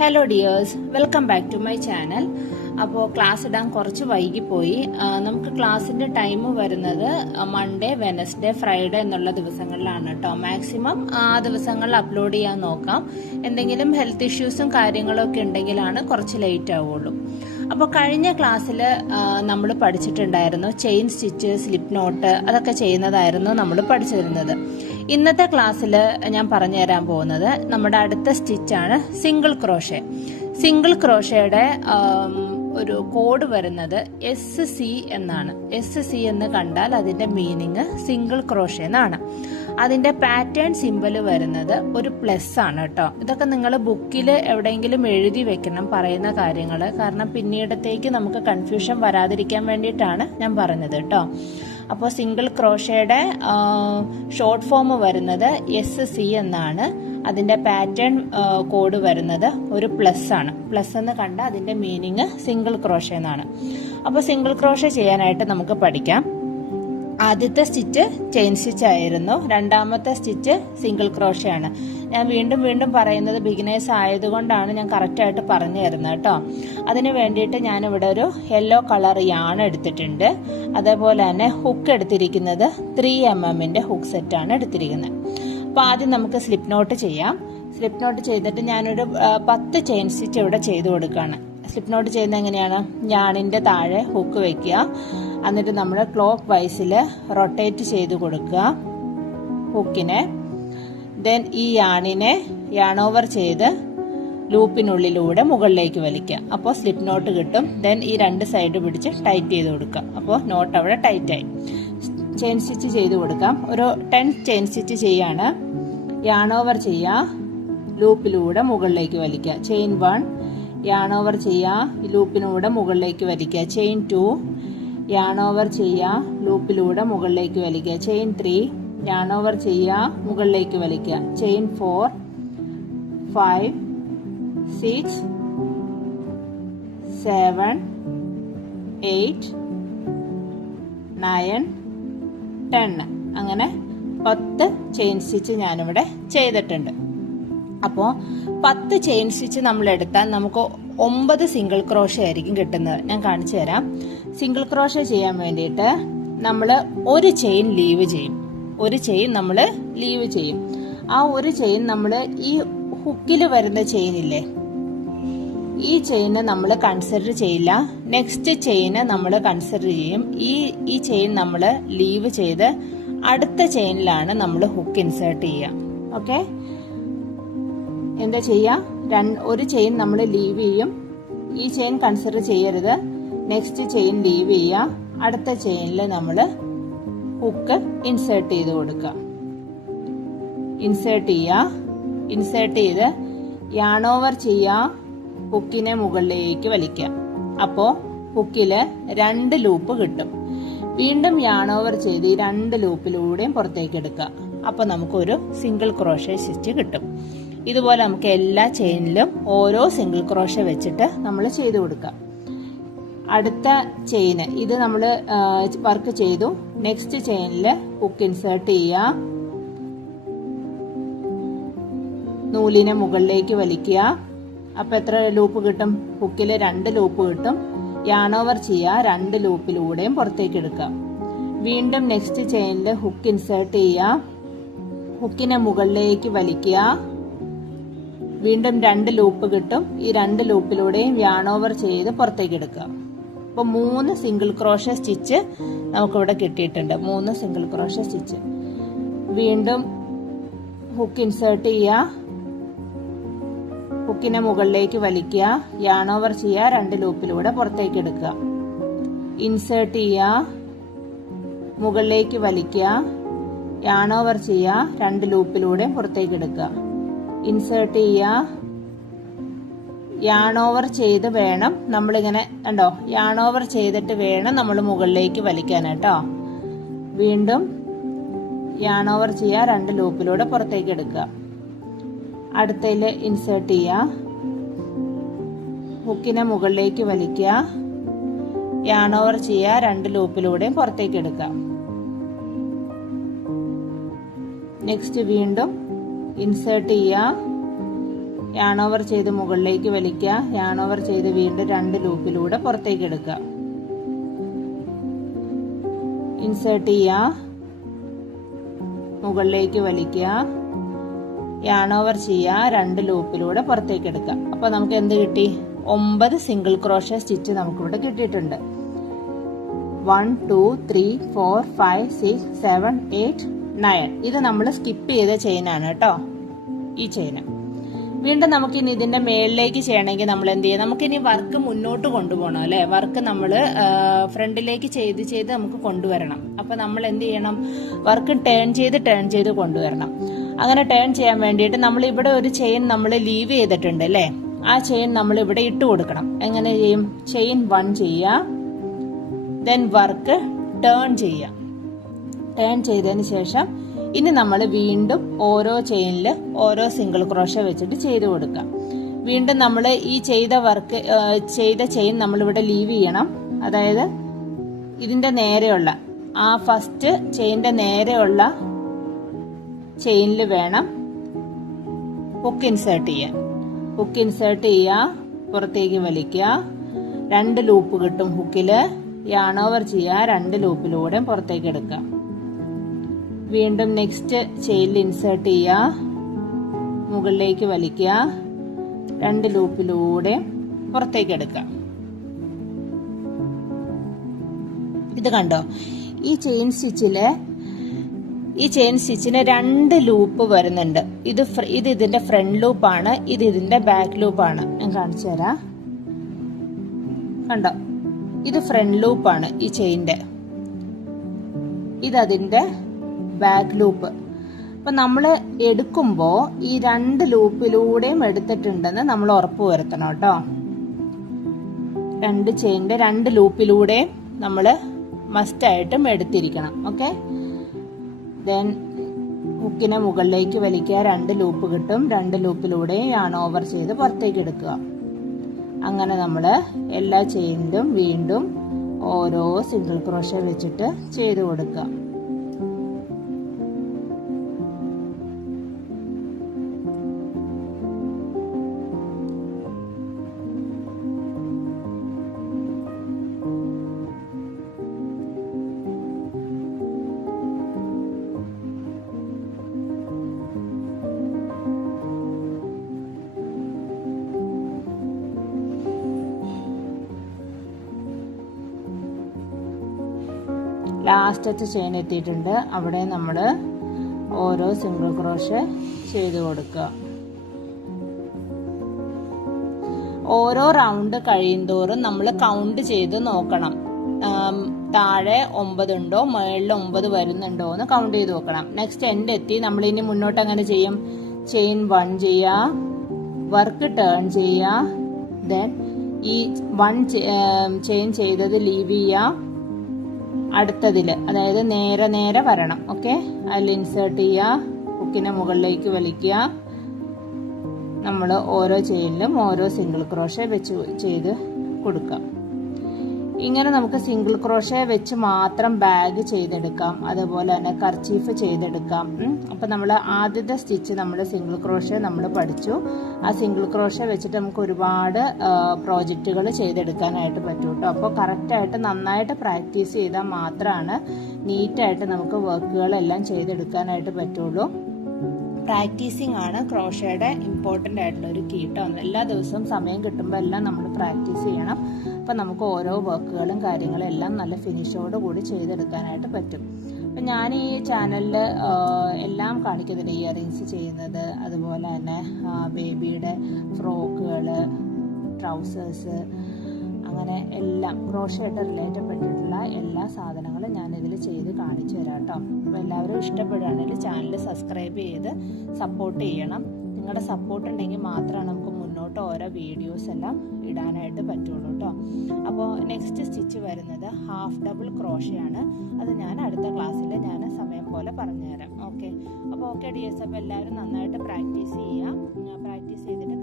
Hello dears, welcome back to my channel. അപ്പോൾ class ഇടാൻ കുറച്ച് വൈകിപ്പോയി. നമുക്ക് ക്ലാസ്സിന്റെ ടൈം വരുന്നത് മൺഡേ, വെനസ്ഡേ, ഫ്രൈഡേ എന്നുള്ള ദിവസങ്ങളിലാണ് കേട്ടോ. മാക്സിമം ആ ദിവസങ്ങളിൽ അപ്ലോഡ് ചെയ്യാൻ നോക്കാം. എന്തെങ്കിലും ഹെൽത്ത് ഇഷ്യൂസും കാര്യങ്ങളൊക്കെ ഉണ്ടെങ്കിലാണ് കുറച്ച് ലേറ്റ് ആവുള്ളൂ. അപ്പോൾ കഴിഞ്ഞ ക്ലാസ്സിൽ നമ്മൾ പഠിച്ചിട്ടുണ്ടായിരുന്നു ചെയിൻ സ്റ്റിച്ച്, സ്ലിപ്പ് നോട്ട്, അതൊക്കെ ചെയ്യുന്നതായിരുന്നു നമ്മൾ പഠിച്ചിരുന്നത്. ഇന്നത്തെ ക്ലാസ്സിൽ ഞാൻ പറഞ്ഞു തരാൻ പോകുന്നത് നമ്മുടെ അടുത്ത സ്റ്റിച്ചാണ് സിംഗിൾ ക്രോഷേ. സിംഗിൾ ക്രോഷയുടെ ഒരു കോഡ് വരുന്നത് SC എന്നാണ്. SC എന്ന് കണ്ടാൽ അതിന്റെ മീനിങ് സിംഗിൾ ക്രോഷേ എന്നാണ്. അതിന്റെ പാറ്റേൺ സിമ്പൽ വരുന്നത് ഒരു പ്ലസ് ആണ് കേട്ടോ. ഇതൊക്കെ നിങ്ങൾ ബുക്കിൽ എവിടെയെങ്കിലും എഴുതി വെക്കണം പറയുന്ന കാര്യങ്ങൾ. കാരണം പിന്നീടത്തേക്ക് നമുക്ക് കൺഫ്യൂഷൻ വരാതിരിക്കാൻ വേണ്ടിയിട്ടാണ് ഞാൻ പറഞ്ഞത് കേട്ടോ. അപ്പോൾ സിംഗിൾ ക്രോഷയുടെ ഷോർട്ട് ഫോം വരുന്നത് SC എന്നാണ്. അതിന്റെ പാറ്റേൺ കോഡ് വരുന്നത് ഒരു പ്ലസ് ആണ്. പ്ലസ് എന്ന് കണ്ട അതിന്റെ മീനിങ് സിംഗിൾ ക്രോഷേ എന്നാണ്. അപ്പോൾ സിംഗിൾ ക്രോഷേ ചെയ്യാനായിട്ട് നമുക്ക് പഠിക്കാം. ആദ്യത്തെ സ്റ്റിച്ച് ചെയിൻ സ്റ്റിച്ച് ആയിരുന്നു. രണ്ടാമത്തെ സ്റ്റിച്ച് സിംഗിൾ ക്രോഷേ ആണ്. ഞാൻ വീണ്ടും പറയുന്നത് ബിഗിനേഴ്സ് ആയതുകൊണ്ടാണ് ഞാൻ കറക്റ്റ് ആയിട്ട് പറഞ്ഞു തരുന്നത് കേട്ടോ. അതിന് വേണ്ടിയിട്ട് ഞാനിവിടെ ഒരു യെല്ലോ കളർ യാൺ എടുത്തിട്ടുണ്ട്. അതേപോലെ തന്നെ ഹുക്ക് എടുത്തിരിക്കുന്നത് 3mm ഹുക്ക് സെറ്റാണ് എടുത്തിരിക്കുന്നത്. അപ്പോൾ ആദ്യം നമുക്ക് സ്ലിപ്പ് നോട്ട് ചെയ്യാം. സ്ലിപ്പ് നോട്ട് ചെയ്തിട്ട് ഞാനൊരു 10 ചെയിൻ സ്റ്റിച്ച് ഇവിടെ ചെയ്ത് കൊടുക്കുകയാണ്. സ്ലിപ്പ് നോട്ട് ചെയ്യുന്നത് എങ്ങനെയാണ്? യാണിന്റെ താഴെ ഹുക്ക് വെക്കുക, എന്നിട്ട് നമ്മൾ ക്ലോക്ക് വൈസിൽ റൊട്ടേറ്റ് ചെയ്ത് കൊടുക്കുക ഹുക്കിനെ. ദെൻ ഈ യാണിനെ യാൺ ഓവർ ചെയ്ത് ലൂപ്പിനുള്ളിലൂടെ മുകളിലേക്ക് വലിക്കുക. അപ്പോൾ സ്ലിപ്പ് നോട്ട് കിട്ടും. ദെൻ ഈ രണ്ട് സൈഡ് പിടിച്ച് ടൈറ്റ് ചെയ്ത് കൊടുക്കുക. അപ്പോൾ നോട്ട് അവിടെ ടൈറ്റായി. ചെയിൻ സ്റ്റിച്ച് ചെയ്ത് കൊടുക്കാം. ഒരു 10 ചെയിൻ സ്റ്റിച്ച് ചെയ്യാണ്. യാൺ ഓവർ ചെയ്യുക, ലൂപ്പിലൂടെ മുകളിലേക്ക് വലിക്കുക. ചെയിൻ 1 യാൺ ഓവർ ചെയ്യുക, ലൂപ്പിലൂടെ മുകളിലേക്ക് വലിക്കുക. ചെയിൻ 2 യാൺ ഓവർ ചെയ്യുക, ലൂപ്പിലൂടെ മുകളിലേക്ക് വലിക്കുക. ചെയിൻ 3 യാൺ ഓവർ ചെയ്യുക, മുകളിലേക്ക് വലിക്കുക. ചെയിൻ 4 5 6 7 8 9 10 അങ്ങനെ 10 ചെയിൻ സ്റ്റിച്ച് ഞാനിവിടെ ചെയ്തിട്ടുണ്ട്. അപ്പോൾ 10 ചെയിൻ സ്റ്റിച്ച് നമ്മൾ എടുത്താൽ നമുക്ക് 9 സിംഗിൾ ക്രോഷേ ആയിരിക്കും കിട്ടുന്നത്. ഞാൻ കാണിച്ചു തരാം. സിംഗിൾ ക്രോഷേ ചെയ്യാൻ വേണ്ടിയിട്ട് നമ്മൾ ഒരു ചെയിൻ ലീവ് ചെയ്യും. ഒരു ചെയിൻ നമ്മൾ ലീവ് ചെയ്യും. ആ ഒരു ചെയിൻ നമ്മൾ ഈ ഹുക്കിൽ വരുന്ന ചെയിൻ ഇല്ലേ, ഈ ചെയിന് നമ്മൾ കൺസിഡർ ചെയ്യില്ല. നെക്സ്റ്റ് ചെയിന് നമ്മൾ കൺസിഡർ ചെയ്യും. ഈ ചെയിൻ നമ്മൾ ലീവ് ചെയ്ത് അടുത്ത ചെയിനിലാണ് നമ്മൾ ഹുക്ക് ഇൻസേർട്ട് ചെയ്യുക. ഓക്കെ, എന്താ ചെയ്യുക? ഒരു ചെയിൻ നമ്മൾ ലീവ് ചെയ്യും. ഈ ചെയിൻ കൺസിഡർ ചെയ്യരുത്. നെക്സ്റ്റ് ചെയിൻ ലീവ് ചെയ്യുക. അടുത്ത ചെയിനിൽ നമ്മൾ ഹുക്ക് ഇൻസേർട്ട് ചെയ്ത് കൊടുക്കുക. ഇൻസേർട്ട് ചെയ്ത് യാൺ ഓവർ ചെയ്യുക, ഹുക്കിനെ മുകളിലേക്ക് വലിക്കുക. അപ്പോൾ ഹുക്കില് 2 ലൂപ്പ് കിട്ടും. വീണ്ടും യാൺ ഓവർ ചെയ്ത് ഈ 2 ലൂപ്പിലൂടെയും പുറത്തേക്ക് എടുക്കുക. അപ്പൊ നമുക്കൊരു സിംഗിൾ ക്രോഷേ സ്റ്റിച്ച് കിട്ടും. ഇതുപോലെ നമുക്ക് എല്ലാ ചെയിനിലും ഓരോ സിംഗിൾ ക്രോഷേ വെച്ചിട്ട് നമ്മൾ ചെയ്ത് കൊടുക്കുക. അടുത്ത ചെയിന് ഇത് നമ്മൾ വർക്ക് ചെയ്തു. നെക്സ്റ്റ് ചെയിനിൽ ഹുക്ക് ഇൻസേർട്ട് ചെയ്യുക, നൂലിനെ മുകളിലേക്ക് വലിക്കുക. അപ്പൊ എത്ര ലൂപ്പ് കിട്ടും? ഹുക്കില് 2 ലൂപ്പ് കിട്ടും. യാൺ ഓവർ ചെയ്യുക, 2 ലൂപ്പിലൂടെയും പുറത്തേക്ക് എടുക്കുക. വീണ്ടും നെക്സ്റ്റ് ചെയിനിൽ ഹുക്ക് ഇൻസേർട്ട് ചെയ്യുക, ഹുക്കിനെ മുകളിലേക്ക് വലിക്കുക. വീണ്ടും 2 ലൂപ്പ് കിട്ടും. ഈ 2 ലൂപ്പിലൂടെയും യാൺ ഓവർ ചെയ്ത് പുറത്തേക്ക് എടുക്കുക. അപ്പൊ 3 സിംഗിൾ ക്രോഷേ സ്റ്റിച്ച് നമുക്കിവിടെ കിട്ടിയിട്ടുണ്ട്. 3 സിംഗിൾ ക്രോഷേ സ്റ്റിച്ച്. വീണ്ടും ഹുക്ക് ഇൻസേർട്ട് ചെയ്യുക, ഹുക്കിനെ മുകളിലേക്ക് വലിക്കുക, യാൺ ഓവർ ചെയ്യുക, 2 ലൂപ്പിലൂടെ പുറത്തേക്ക് എടുക്കുക. ഇൻസേർട്ട് ചെയ്യുക, മുകളിലേക്ക് വലിക്കുക, യാൺ ഓവർ ചെയ്യുക, 2 ലൂപ്പിലൂടെ പുറത്തേക്ക് എടുക്കുക. ഇൻസേർട്ട് ചെയ്യുക, യാൺ ഓവർ ചെയ്ത് വേണം നമ്മളിങ്ങനെ കണ്ടോ, യാൺ ഓവർ ചെയ്തിട്ട് വേണം നമ്മൾ മുകളിലേക്ക് വലിക്കാനാട്ടോ. വീണ്ടും യാൺ ഓവർ ചെയ്യുക, 2 ലൂപ്പിലൂടെ പുറത്തേക്ക് എടുക്കുക. അടുത്തതിൽ ഇൻസേർട്ട് ചെയ്യുക, ഹുക്കിനെ മുകളിലേക്ക് വലിക്കുക, യാൺ ഓവർ ചെയ്യുക, 2 ലൂപ്പിലൂടെയും പുറത്തേക്ക് എടുക്കുക. നെക്സ്റ്റ് വീണ്ടും ഇൻസേർട്ട് ചെയ്യുക, യാൺ ഓവർ ചെയ്ത് മുകളിലേക്ക് വലിക്കുക, യാൺ ഓവർ ചെയ്ത് വീണ്ടും 2 ലൂപ്പിലൂടെ പുറത്തേക്ക് എടുക്കുക. ഇൻസേർട്ട് ചെയ്യുക, മുകളിലേക്ക് വലിക്കുക, യാൺ ഓവർ ചെയ്യുക, 2 ലൂപ്പിലൂടെ പുറത്തേക്ക് എടുക്കുക. അപ്പൊ നമുക്ക് എന്ത് കിട്ടി? 9 സിംഗിൾ ക്രോഷ്യ സ്റ്റിച്ച് നമുക്കിവിടെ കിട്ടിയിട്ടുണ്ട്. 1 2 3 4 5 6 7 8 9. ഇത് നമ്മൾ സ്കിപ്പ് ചെയ്ത ചെയിനാണ് കേട്ടോ, ഈ ചെയിന്. വീണ്ടും നമുക്കിനി ഇതിന്റെ മേളിലേക്ക് ചെയ്യണമെങ്കിൽ നമ്മൾ എന്ത് ചെയ്യാം? നമുക്കിനി വർക്ക് മുന്നോട്ട് കൊണ്ടുപോകണം അല്ലെ? വർക്ക് നമ്മൾ ഫ്രണ്ടിലേക്ക് ചെയ്ത് നമുക്ക് കൊണ്ടുവരണം. അപ്പൊ നമ്മൾ എന്ത് ചെയ്യണം? വർക്ക് ടേൺ ചെയ്ത് കൊണ്ടുവരണം. അങ്ങനെ ടേൺ ചെയ്യാൻ വേണ്ടിയിട്ട് നമ്മൾ ഇവിടെ ഒരു ചെയിൻ നമ്മൾ ലീവ് ചെയ്തിട്ടുണ്ട് അല്ലെ? ആ ചെയിൻ നമ്മൾ ഇവിടെ ഇട്ട് കൊടുക്കണം. എങ്ങനെ ചെയ്യും? ചെയിൻ 1 ചെയ്യുക, ദെൻ വർക്ക് ടേൺ ചെയ്യുക. ടേൺ ചെയ്തതിന് ശേഷം ഇനി നമ്മൾ വീണ്ടും ഓരോ ചെയിനിൽ ഓരോ സിംഗിൾ ക്രോഷ്യ വെച്ചിട്ട് ചെയ്ത് കൊടുക്കാം. വീണ്ടും നമ്മൾ ഈ ചെയ്ത ചെയിൻ നമ്മളിവിടെ ലീവ് ചെയ്യണം. അതായത് ഇതിന്റെ നേരെയുള്ള ആ ഫസ്റ്റ് ചെയിന്റെ നേരെയുള്ള ചെയിനിൽ വേണം ഹുക്ക് ഇൻസേർട്ട് ചെയ്യാൻ. ഹുക്ക് ഇൻസേർട്ട് ചെയ്യുക, പുറത്തേക്ക് വലിക്കുക, 2 ലൂപ്പ് കിട്ടും ഹുക്കില്. യാൺ ഓവർ ചെയ്യുക, 2 ലൂപ്പിലൂടെ പുറത്തേക്ക് എടുക്കുക. വീണ്ടും നെക്സ്റ്റ് ചെയിനിൽ ഇൻസേർട്ട് ചെയ്യുക, മുകളിലേക്ക് വലിക്കുക, 2 ലൂപ്പിലൂടെ പുറത്തേക്ക് എടുക്കുക. ഇത് കണ്ടോ? ഈ ചെയിൻ സ്റ്റിച്ചിന് 2 ലൂപ്പ് വരുന്നുണ്ട്. ഇത് ഇതിന്റെ ഫ്രണ്ട് ലൂപ്പാണ്, ഇത് ഇതിന്റെ ബാക്ക് ലൂപ്പാണ്. ഞാൻ കാണിച്ചു തരാം. കണ്ടോ? ഇത് ഫ്രണ്ട് ലൂപ്പാണ് ഈ ചെയിന്റെ, ഇതതിന്റെ ബാക്ക് ലൂപ്പ്. അപ്പൊ നമ്മൾ എടുക്കുമ്പോ ഈ 2 ലൂപ്പിലൂടെയും എടുത്തിട്ടുണ്ടെന്ന് നമ്മൾ ഉറപ്പ് വരുത്തണം കേട്ടോ. 2 ചെയിന്റെ 2 ലൂപ്പിലൂടെയും നമ്മൾ മസ്റ്റായിട്ടും എടുത്തിരിക്കണം. ഓക്കെ. ദെൻ ഹുക്കിനെ മുകളിലേക്ക് വലിക്കുക, 2 ലൂപ്പ് കിട്ടും. 2 ലൂപ്പിലൂടെ യാൺ ഓവർ ചെയ്ത് പുറത്തേക്ക് എടുക്കുക. അങ്ങനെ നമ്മൾ എല്ലാ ചെയിനിലും വീണ്ടും ഓരോ സിംഗിൾ ക്രോഷ്യ വെച്ചിട്ട് ചെയ്ത് കൊടുക്കുക. ലാസ്റ്റത്തെ ചെയിൻ എത്തിയിട്ടുണ്ട്. അവിടെ നമ്മൾ ഓരോ സിംഗിൾ ക്രോഷ്യ ചെയ്ത് കൊടുക്കുക. ഓരോ റൗണ്ട് കഴിയുന്തോറും നമ്മൾ കൗണ്ട് ചെയ്ത് നോക്കണം. താഴെ 9 ഉണ്ടോ, മുകളിൽ 9 വരുന്നുണ്ടോ എന്ന് കൗണ്ട് ചെയ്ത് നോക്കണം. നെക്സ്റ്റ് എൻഡ് എത്തി. നമ്മൾ ഇനി മുന്നോട്ട് അങ്ങനെ ചെയ്യും. ചെയിൻ 1 ചെയ്യുക, വർക്ക് ടേൺ ചെയ്യുക, ദെൻ ഈ 1 ചെയിൻ ചെയ്തത് ലീവ് ചെയ്യുക. അടുത്തതില് അതായത് നേരെ വരണം. ഓക്കെ. അതിൽ ഇൻസേർട്ട് ചെയ്യുക, ഹുക്കിനെ മുകളിലേക്ക് വലിക്കുക. നമ്മൾ ഓരോ ചെയിനിലും ഓരോ സിംഗിൾ ക്രോഷ്യ വെച്ച് ചെയ്ത് കൊടുക്കാം. ഇങ്ങനെ നമുക്ക് സിംഗിൾ ക്രോഷ്യ വെച്ച് മാത്രം ബാഗ് ചെയ്തെടുക്കാം. അതുപോലെ തന്നെ കർച്ചീഫ് ചെയ്തെടുക്കാം. അപ്പൊ നമ്മൾ ആദ്യത്തെ സ്റ്റിച്ച് നമ്മൾ സിംഗിൾ ക്രോഷ്യ നമ്മൾ പഠിച്ചു. ആ സിംഗിൾ ക്രോഷ്യ വെച്ചിട്ട് നമുക്ക് ഒരുപാട് പ്രോജക്റ്റുകൾ ചെയ്തെടുക്കാനായിട്ട് പറ്റും കേട്ടോ. അപ്പോൾ കറക്റ്റായിട്ട് നന്നായിട്ട് പ്രാക്ടീസ് ചെയ്താൽ മാത്രമാണ് നീറ്റായിട്ട് നമുക്ക് വർക്കുകളെല്ലാം ചെയ്തെടുക്കാനായിട്ട് പറ്റുള്ളൂ. പ്രാക്ടീസിങ് ആണ് ക്രോഷ്യയുടെ ഇമ്പോർട്ടൻ്റ് ആയിട്ടുള്ള ഒരു കീ കേട്ടോ. എല്ലാ ദിവസവും സമയം കിട്ടുമ്പോൾ എല്ലാം നമ്മൾ പ്രാക്ടീസ് ചെയ്യണം. അപ്പം നമുക്ക് ഓരോ വർക്കുകളും കാര്യങ്ങളും എല്ലാം നല്ല ഫിനിഷോട് കൂടി ചെയ്തെടുക്കാനായിട്ട് പറ്റും. അപ്പം ഞാൻ ഈ ചാനലിൽ എല്ലാം കാണിക്കുന്നുണ്ട്. ഇയറിങ്സ് ചെയ്യുന്നത്, അതുപോലെ തന്നെ ബേബിയുടെ ഫ്രോക്കുകൾ, ട്രൗസേഴ്സ്, അങ്ങനെ എല്ലാം ക്രോഷ്യയായിട്ട് റിലേറ്റപ്പെട്ടിട്ടുള്ള എല്ലാ സാധനങ്ങളും ഞാനിതിൽ ചെയ്ത് കാണിച്ചു തരാം കേട്ടോ. അപ്പോൾ എല്ലാവരും ഇഷ്ടപ്പെടുകയാണെങ്കിൽ ചാനൽ സബ്സ്ക്രൈബ് ചെയ്ത് സപ്പോർട്ട് ചെയ്യണം. നിങ്ങളുടെ സപ്പോർട്ട് ഉണ്ടെങ്കിൽ മാത്രമാണ് നമുക്ക് മുന്നോട്ട് ഓരോ വീഡിയോസ് എല്ലാം ഇടാനായിട്ട് പറ്റുള്ളൂ കേട്ടോ. അപ്പോൾ നെക്സ്റ്റ് സ്റ്റിച്ച് വരുന്നത് ഹാഫ് ഡബിൾ ക്രോഷ്യയാണ്. അത് ഞാൻ അടുത്ത ക്ലാസ്സിൽ ഞാൻ സമയം പോലെ പറഞ്ഞുതരാം. ഓക്കെ. അപ്പോൾ ഓക്കെ ഡിയേഴ്സ്, അപ്പോൾ എല്ലാവരും നന്നായിട്ട് പ്രാക്ടീസ് ചെയ്യുക. പ്രാക്ടീസ് ചെയ്തിട്ട്